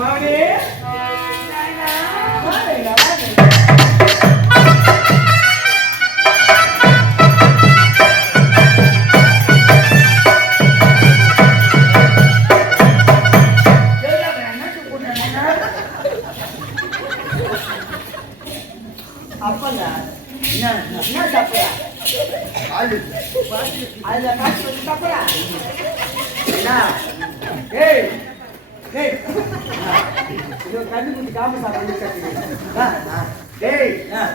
மாவனே அப்பங்க என்ன சாப்பிடா அதுல காசு வச்சு சாப்பிடா ஏய் ஏய் இது கண்ணு குட்டி காம சாப்பிடுறா டேய்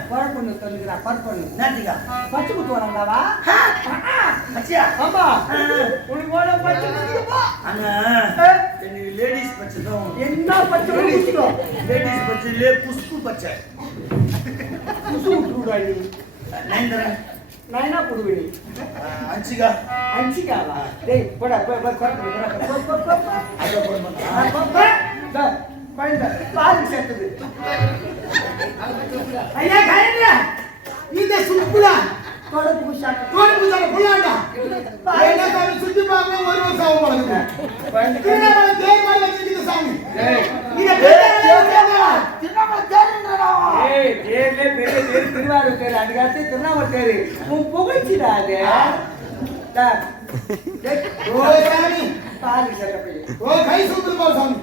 பர்பன்னு தந்துக்குறா பர்பன்னு என்னடிங்க பச்சை குத்து வரண்டாவா அச்சியா ஆமா உனக்கு போல பச்சை குத்துப்பா அண்ணா எனக்கு லேடிஸ் பச்சை தான் என்ன பச்சை குத்துறோ லேடிஸ் பச்சையிலே புஷ்பு பச்சை புஷ்பு குத்துடா நீ நைந்தரன் நைனா புடுவே அஞ்சிகா அஞ்சிகாவா டேய் போடா போய் போடா அத போடா பையன் பால் செட்டது ஐயா காயங்க இந்த சுப்புடா தோட புஷா புள்ளாடா பையன் தான சுத்தி பாக்க ஒரு வருஷம் ஆகும் போலங்க பையன் திருநாம தேய்மால வச்சிருக்க சாமி ஏய் நீங்க திருநாம தேய்ன்றடா ஏய் தேர்லே பெரிய தேர் திருவாரூர் தேர் அடிகாத்து திருநாம தேர் உன் புகழ்ச்சிடா அது டா ஓ சாமி பால் செட்டப்பே ஓ கை சுத்து போ சாமி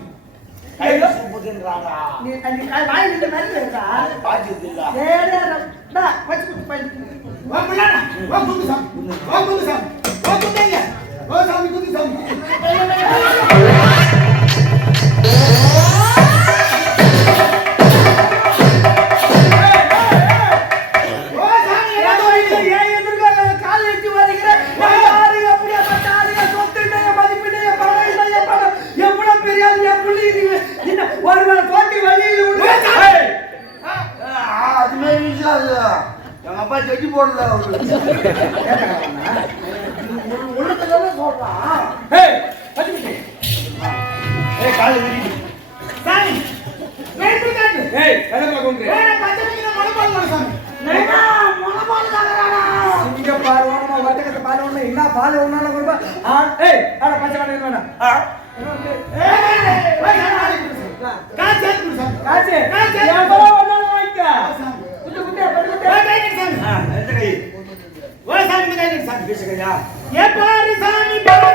ஐயோ சுப்புதின்றாடா நீ அன்னை காய் வாய் நின்னு நல்லடா பாஜிதில்ல ஏடா பச்சை குத்து பையன் வா புள்ளாடா வா குத்து சாமி வா குத்துங்க வா சாமி குத்து சாமி ஜெட்டி போடல உள்ளத்துல சொல்றான் ஏய் பத்திக்கிட்டே ஏய் கால் விரி சாமி வெயிட் பண்ணு ஏய் கலங்க கொண்டு ஏய் பத்திக்கிட்ட மணபால் வர சாமி நைனா மணபால் தாங்கறாடா இங்க பாருவானமா வட்டக்கட்ட பாருவானமா என்ன பால் ஒண்ணால கொண்டு ஏய் அட பச்சை கட்ட வேணா ஏய் காச்சே காச்சே காச்சே எவ்வளோ ஒண்ணால வாங்கிக்க குட்டு குட்டு वो सामने में गए सामने पीछे गया ये पारी सामने पारी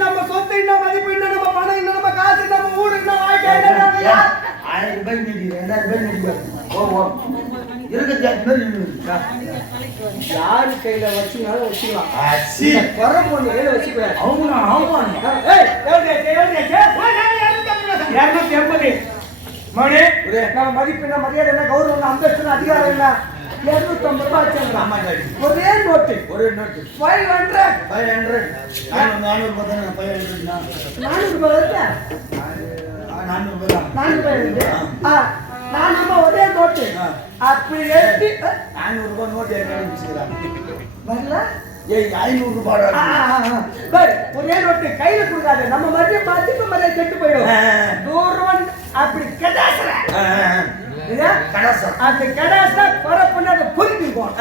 நம்ம சொத்து என்ன மதிப்பு என்ன நம்ம பணம் என்ன நம்ம காசு நம்ம ஊரு என்ன வாழ்க்கை என்ன 1000 ரூபாய் நிதி 2000 ரூபாய் நிதி யாரு கையில வச்சுனாலும் வச்சுக்கலாம். வர பொண்ணு கையில வச்சுக்கூடாது. அவங்க 280 மணி நம்ம மதிப்பு மரியாதை என்ன கௌரவம் அந்தஸ்து அதிகாரம் என்ன 250 ரூபாய் வச்சுக்கலாம். ஒரே நோட்டு 500 400 ஒரே நோட்டு அப்படி எடுத்து 400 ரூபாய் நோட்டு வரல. 500 ரூபாய் ஒரே நோட்டு கையில கொடுக்காது. நம்ம மறுபடியும் மதிப்பு மரியாதை கெட்டு போயிடும். தூரம் அப்படி கடாசர அந்த கடாச வர பண்ணாத பொறுப்பிருக்கோம்.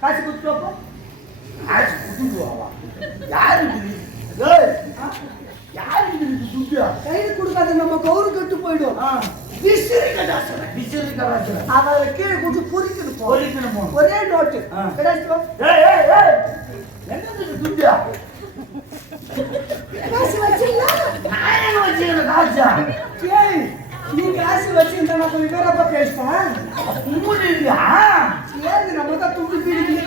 காசு கொடுத்துருப்போ கையில கொடுக்காத நம்ம கௌரு கட்டு போயிடும். அவரை கீழே கொஞ்சம் பொறிக்கணும். ஒரே நோட்டு காசு வச்சீங்களா? நீ காசு வச்சிருந்தா நான் கொஞ்சம் பேரப்ப பேசுவேன். நம்ம தான் துண்டு பிடிக்கல.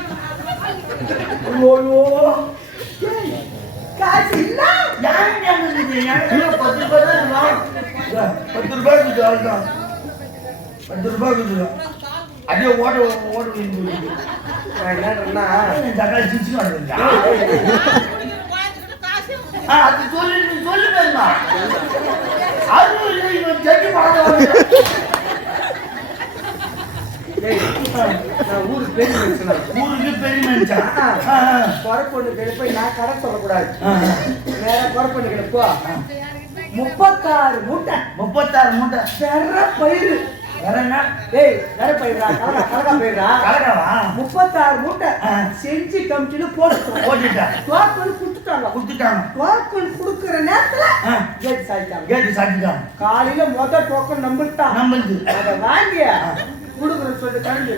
காசு இல்ல 10 ரூபாய் அதே ஓட அது சொல்லு பேருமா ஊருக்கு பெரிய பொறுப்பு போய் நான் கடை சொல்லக்கூடாது. வேற பொறுப்பு கிடப்போ 36 மூட்டை வேற பயிர் வேற பயிரா கலகா பயிரா 36 மூட்டை செஞ்சு கமிட்டில போட்டுட்டாங்க. டோக்கன் கொடுக்குற நேரத்துல கேட்டு சாய்ட்டாங்க. காலையில முதல் டோக்கன் நம்மளுது அதை வாங்கி கொடுக்குறேன்னு சொல்லி கழிஞ்சு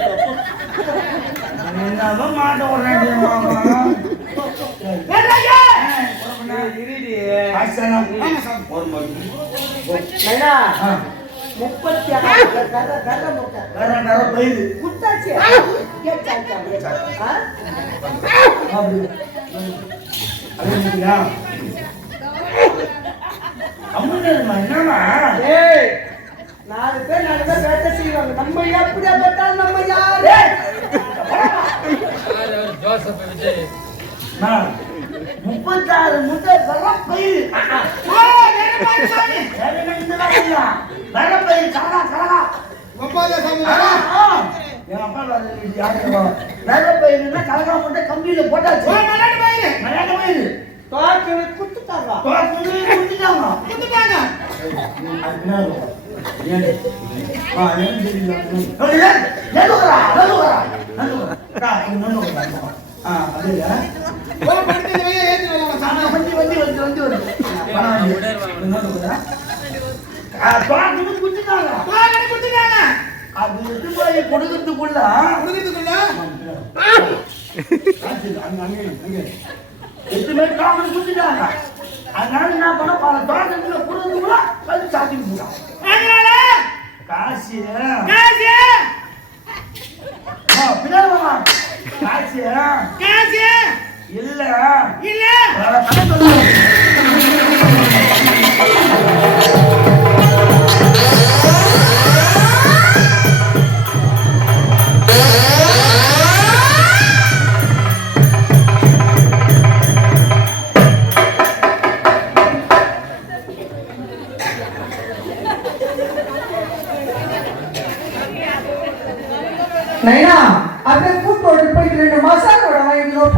நாலு பேர் வேட்டை செய்வாங்க. நம்ம எப்படியா பெற்றாலும் நம்ம யாரு 36 முட்டை பயிர் கலகா முட்டை கம்பியில போட்டாச்சு. குத்துட்டாங்க. கொடுக்கறதுக்குள்ள குத்துட்டாங்க. அதனால என்ன பண்ண பல தோட்டத்துல கொடுக்கறதுக்குள்ள சாத்தி காசு இல்ல நைனா அப்படியே கூட்டோடு போயிட்டு 2 மசாலோட வாங்கிக்கிறோம்.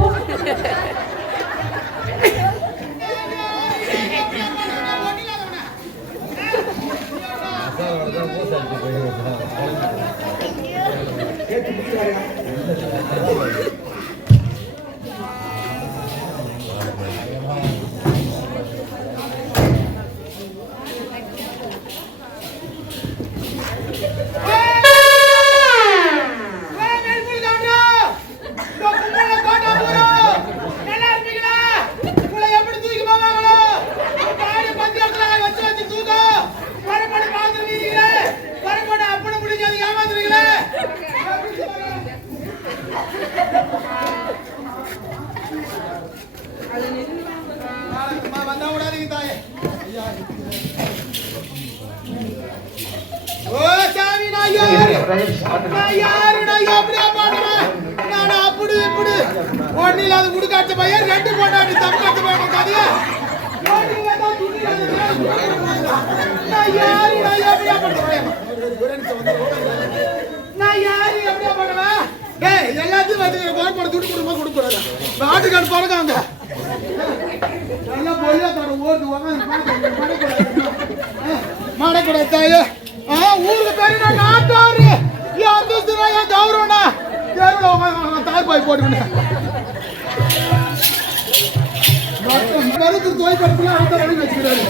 வந்தா விடாதீங்க தாயே. ஓ சாமி நான் யாரு? நான் யாரு? நான் எப்படியா பாடுவேன்? நான் அப்படி இப்படி ஒண்ணு இல்லாத குடுக்காட்ட பையன் 2 போட்டாடி தப்பாட்ட பையன் கதையா? நான் யாரு? நான் எப்படியா பாடுவேன்? நான் யாரு? எப்படியா பாடுவேன்? டேய் எல்லாத்தையும் வந்து கோர்போட துடி குடுமா கொடுக்குறாங்க. நாட்டுக்கார போறங்க நல்லா போயா தர ஓடு மாடக்கூட தாயே. ஊருக்கு பேரு நாட்டாரு அந்த கௌரவனா தாய்பாய் போட்டுக்கணும் மருந்து தோய் படுத்தலாம் அந்த வழி வச்சுக்கிறாரு.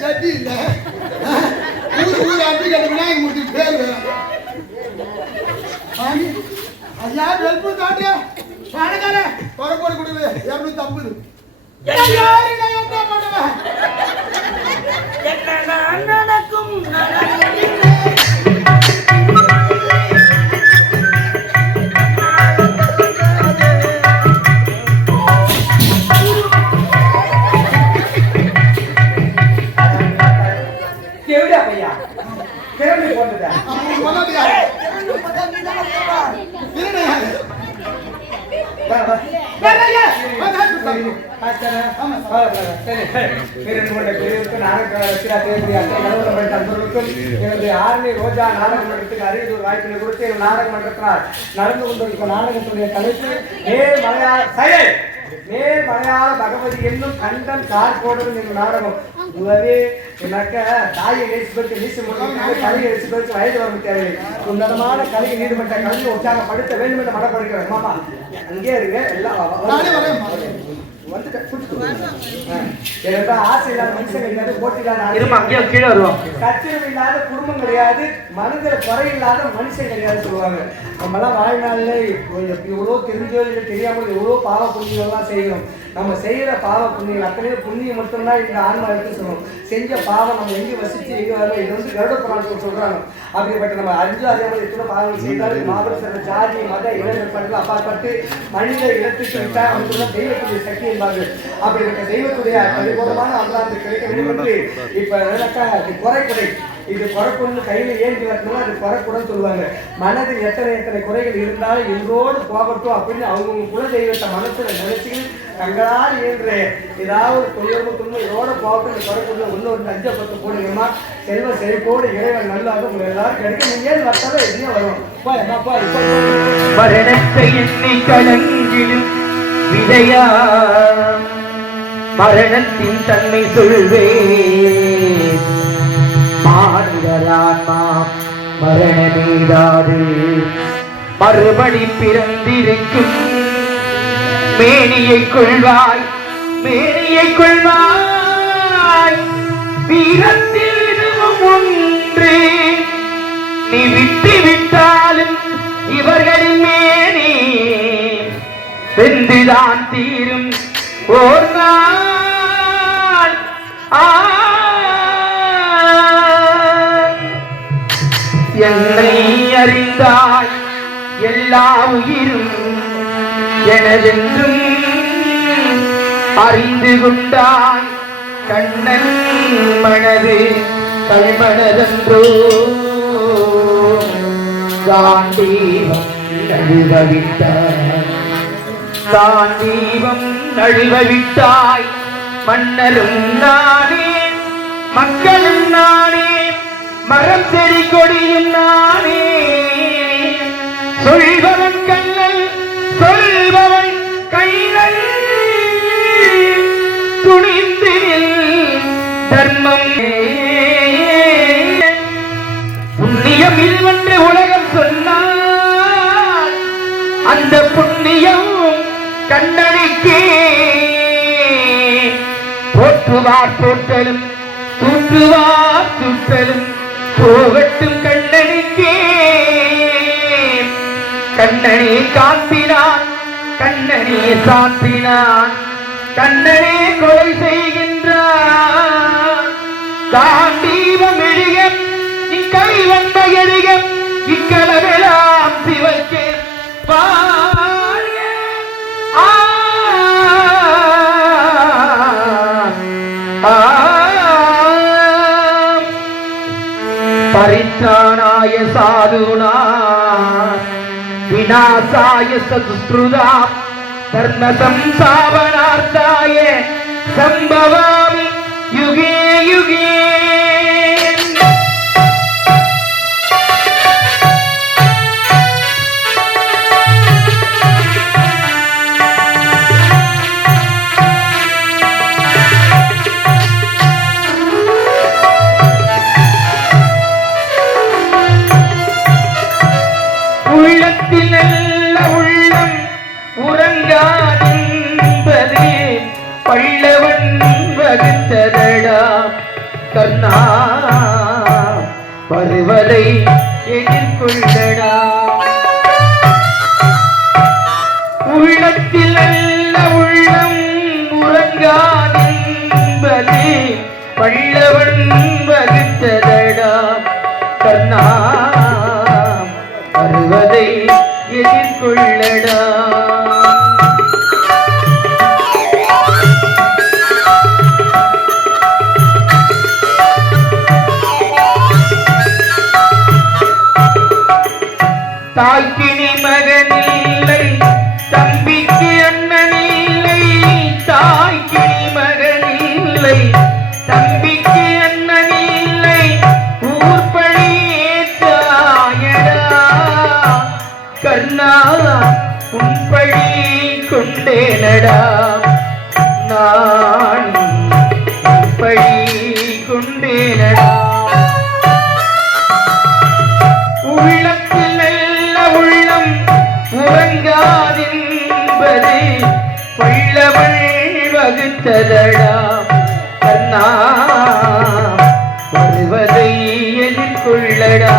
சட்டி இல்ல ஊர் அப்படி விநாயகர் மூர்த்தி பேர் ஐயா வெல்பு காட்டு பணக்கார குறைப்போடு கொடுக்குது 250. யாரு நான் என்ன பண்ணுவேன்? அண்ணனுக்கும் ரோஜா நாடக மன்றத்துக்கு அரியதூர் வாய்ப்பினை கொடுத்து நாடக மன்றத்தினால் நடந்து கொண்டிருக்கும் நாடகத்துடைய தலைப்பு நேர் மலையாள பகவதி என்னும் கண்டன் சார் போடுவது என்ற நாடகம். உலகே எனக்க தாயை நேசிப்பதற்கு நீசி முடிவு கலையை நேசிப்பதற்கு வயது வரவு தேவையில்லை. உன்னதமான கலையை ஈடுபட்ட கலையை உற்சாகப்படுத்த வேண்டும் என்று மனப்படுகிறேன். மாமா அங்கே இருங்க எல்லாம் ஆசை இல்லாத மனுஷன் கிடையாது, போட்டி இல்லாத கச்சிரம் இல்லாத குடும்பம் கிடையாது, மனதில் குறை இல்லாத மனுஷன் கிடையாது சொல்லுவாங்க. நம்மளாம் வாழ்நாள்ல எவ்வளோ தெரிஞ்சோ இல்லை தெரியாமல் எவ்வளோ பாவ புண்ணியங்கள்லாம் செய்கிறோம். நம்ம செய்யற பாவ புண்ணியம் அத்தனை புண்ணியம் மட்டும்தான் இந்த ஆன்மா எடுத்து சொல்லணும். செஞ்ச பாவம் நம்ம எங்கே வசிச்சு எங்கே வரணும், இது வந்து கருட புராணத்தில் சொல்றாங்க. அப்படிப்பட்ட நம்ம அறிஞ்சு அறியாமல் எத்தனை பாவங்கள் செய்தாலும் மாபெரும் ஜாதி மத இளைஞர்கள் அப்பாற்பட்டு மனித இடத்துக்கு விட்டா அவங்களுக்கு தெய்வத்துடைய சக்தி என்பார்கள். அப்படிப்பட்ட தெய்வத்துடைய பரிபூர்ணமான அல்லாது கிடைக்க வேண்டும் என்று இப்ப குறைக்குறை இது குறைக்குன்னு கையில ஏந்தி வரணும்னா அது குறைக்குடன் சொல்லுவாங்க. மனதில் எத்தனை குறைகள் இருந்தாலும் எங்கோடு போகட்டும் அப்படின்னு அவங்க குல தெய்வத்தை மனசுல நினைச்சு தங்களால் இயன்ற ஏதாவது தொழில்நுட்ப துன்பம் இதோட போகட்டும் இந்த குறைக்குள்ள இன்னொரு 5-10 போடுங்கம்மா. செல்வ செழிப்போடு இறைவன் நல்லாக உங்க எல்லாரும் கிடைக்கும். நீங்க ஏன் வர்த்தாலும் எதுவும் வரும் மரணத்தை எண்ணி கலங்கிலும் விதையா மரணத்தின் தன்மை சொல்வே மாநிலரான்மா மரணமீதாது மறுபடி பிறந்திருக்கும் மேனியை கொள்வாய் வீரத்தில் இதுவும் ஒன்று நீ விட்டு விட்டாலும் இவர்களின் மேனி வெந்துதான் தீரும் ஓர் நாள். என்னை அறிந்தாய் எல்லா உயிரும் எனதென்றும் அறிந்து கொண்டாய் கண்ணன் மனது கல்மனதன்றோ காண்டீவம் நழுவவிட்டாய் மன்னரும் நானே மக்களும் நானே மரம் செடி கொடியும் நானே சொல்பவன் கண்ணல் சொல்பவன் கைகள் துணிந்து தர்மம் புண்ணியம் இதுவென்று உலகம் சொன்னால் அந்த புண்ணியம் கண்ணனுக்கே போற்றுவார் போற்றலும் தூற்றுவார் தூற்றலும் போகட்டும் கண்ணனுக்கே கண்ணனே காத்தினான் கண்ணனே சாத்தினான் கண்ணனே கொலை செய்கின்றான் காண்டீபம் எழுக இக்கை வந்த எழுக இக்கலவெல்லாம் சிவக்கே வாழ்க. परित्राणाय साधूना विनाशाय सदुष्कृता धर्म संस्थापनार्थाय संभवामि युगे युगे. உள்ளத்தில் நல்ல உள்ளம் உறங்காதென்பது பல்லவன் வகுத்ததடா கண்ணா வருவதை எதிர்கொள்ளடா. உள்ளத்தில் நல்ல உள்ளம் உறங்காதென்பது பல்லவன் வகுத்ததடா கண்ணா வருவதை எதிர்கொள்ளடா. தாய்க்கினி மகனில்லை தம்பிக்கு அண்ணனில்லை தாய்க்கினி மகனில்லை தம்பிக்கு அண்ணனில்லை ஊர்பழி ஏற்றாயடா கண்ணா உன்பழி கொண்டேனடா நான் உன்பழி கொண்டேனடா. உள்ளத்தில் நல்ல உள்ளம் உறங்காதென்பது பல்லவன் வகுத்ததடா கண்ணா வருவதை எதிர்கொள்ளடா.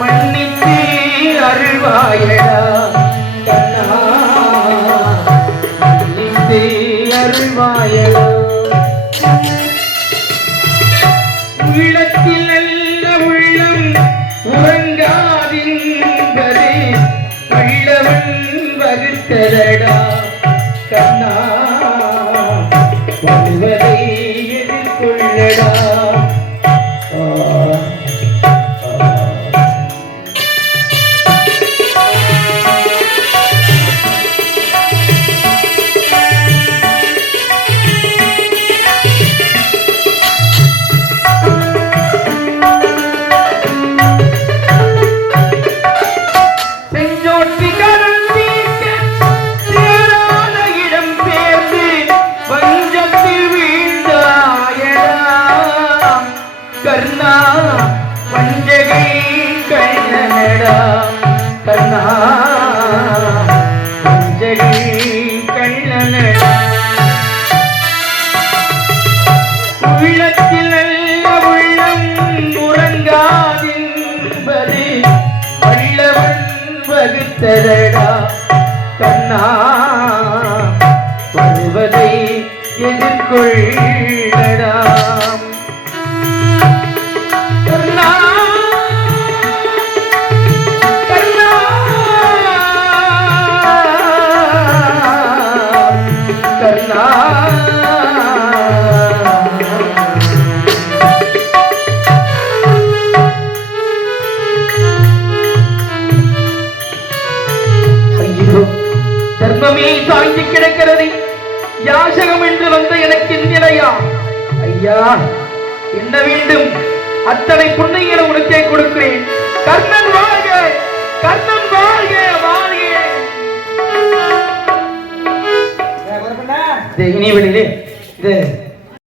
மன்னித்து அருள்வாயடா கண்ணா மன்னித்து அருள்வாயடா. உள்ளத்தில் நல்ல உள்ளம் உறங்காதென்பது பல்லவன் வகுத்ததடா கண்ணா வருவதை எதிர்கொள்ளடா. கர்ணா வஞ்சகை கண்ணனடா கர்ணா வஞ்சகை கண்ணனடா. உள்ளத்தில் நல்ல உள்ளம் உறங்காதென்பது பல்லவன் வகுத்ததடா கண்ணா வருவதை எதிர்கொள்ளடா. தர்மமே சாய்ந்து கிடக்கிறது யாசகம் என்று வந்த எனக்கு நிலையா ஐயா என்ன வேண்டும் அத்தனை புண்ணியங்களை உனக்கே கொடுக்கிறேன். கர்ணன் வாழ்க கர்ணன் வாழ்க வாழ்க. இனிவெளியிலே இது